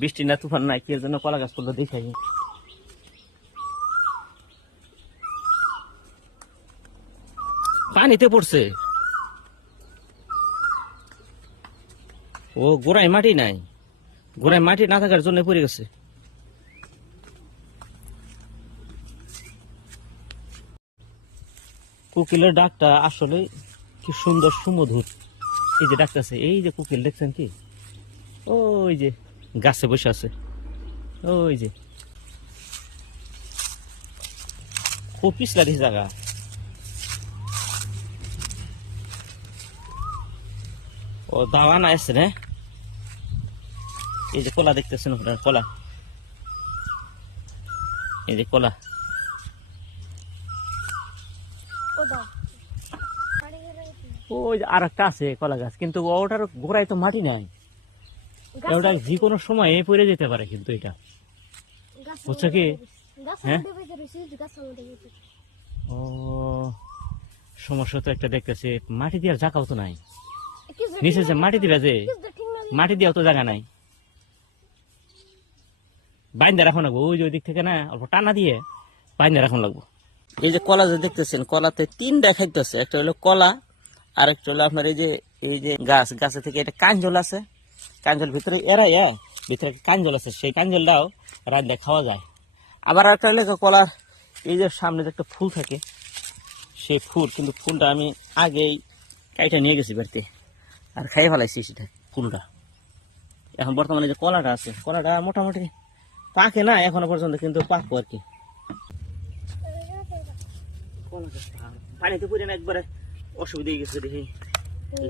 বৃষ্টি না, তুফান নাই কি জন্য কলা গাছ করল দেখাই পানিতে পড়ছে। ও, গোড়ায় মাটি নাই। গোড়ায় মাটি না থাকার জন্য পড়ে গেছে। কোকিলের ডাকটা আসলে কি সুন্দর সুমধুর। এই যে ডাকতেছে, এই যে কোকিল, দেখছেন কি? ওই যে গাছে বসে আছে। ওই যে। খুব পিছলা দিছে জায়গা। ও দাওয়া না এসছে রে। এই যে কলা দেখতেছেন আপনার, কলা। এই যে কলা। ওই আর একটা আছে কলা গাছ, কিন্তু ওটার গোড়ায় তো মাটি নাই। ওটা যে কোনো সময় পড়ে যেতে পারে কিন্তু এটা। বুঝছ কি? হ্যাঁ? ও সমস্যা তো একটা দেখতেছে। মাটি দেওয়ার জায়গাও তো নাই। নিচে যে মাটি দিলা যে মাটি দেওয়াও তো জায়গা নাই। বাইন্দা রাখুন লাগবো ওই যে ওই দিক থেকে না অল্প টানা দিয়ে বাইন্দা রাখুন লাগবো। এই যে কলা যে দেখতেছেন কলাতে তিন দেখাইতেছে একটা হলো কলা আর একটা হলো আপনার এই যে এই যে গাছ গাছে থেকে এটা কাঞ্জল আছে। কাঞ্জল ভিতরে এরা এ ভিতরে কাঞ্জল আছে, সেই কাঞ্জলটাও রান্না খাওয়া যায়। আবার একটা হলো কলার, এই যে সামনে যে একটা ফুল থাকে, সেই ফুল, কিন্তু ফুলটা আমি আগেই কাইটা নিয়ে গেছি বাড়িতে, আর খাই ফেলাইছি সেটা ফুলটা। এখন বর্তমানে যে কলাটা আছে, কলাটা মোটামুটি পাকে না, এখনও পর্যন্ত কিন্তু পাকবো আর কি। পানিতে পড়ে না একবারে, অসুবিধা হয়ে গেছে দেখি।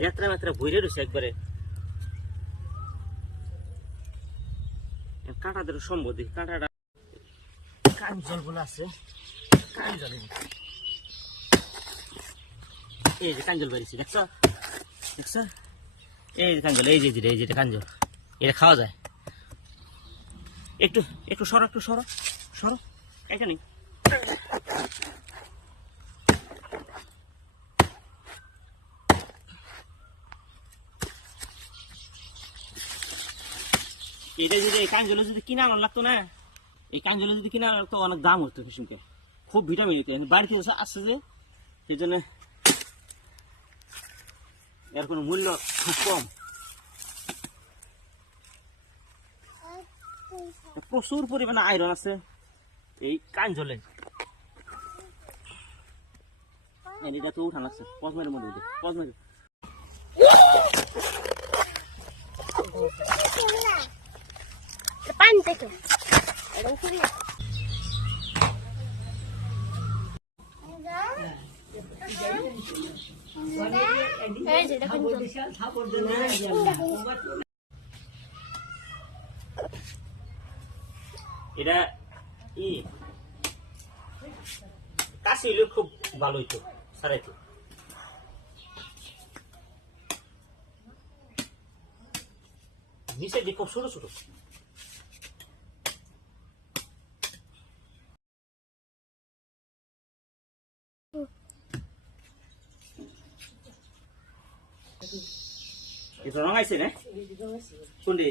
যাত্রা মাত্রা ভরে রয়েছে একবারে। কাঁটাদের সম্ভব দেখি কাঁটাটা কাঞ্জল বলে আছে। কাঞ্জল এই যে কাঞ্জল বেরিয়েছি দেখছ? দেখছ? এই যে কাঞ্জল এই যে এই যেটা কাঞ্জল এটা খাওয়া যায়। একটু একটু সরো একটু সরো সরো। এখানে এটা যদি এই কাঞ্জল যদি কিনা লাগতো না, এই কাঞ্জল যদি কিনা লাগতো, অনেক দাম হতো কিষণকে। খুব ভিটামিন হতো বাড়িতে আসছে যে, সেই জন্য এর কোনো মূল্য খুব কম। প্রচুর পরিমাণে আয়রন আছে এই কাঞ্জলে। এটা তো উঠান লাগছে পজমের মধ্যে পজমের। দেখুন এটা ই। কাশি হইলে খুব ভালো হইতো সারাইতো। নিচে দিয়ে খুব ছোট ছোট। এটা রং আইছে না কোনটি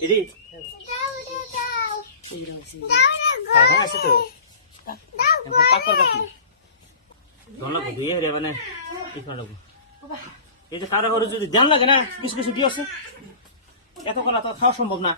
এদি রং আইছে তো এখন পাক করবা কি ধনলা ধুয়ে রে মানে এই করে দেবো এই যে কারও ঘরে যদি ধ্যান লাগে না কিছু কিছু এত কলা তো খাওয়া সম্ভব না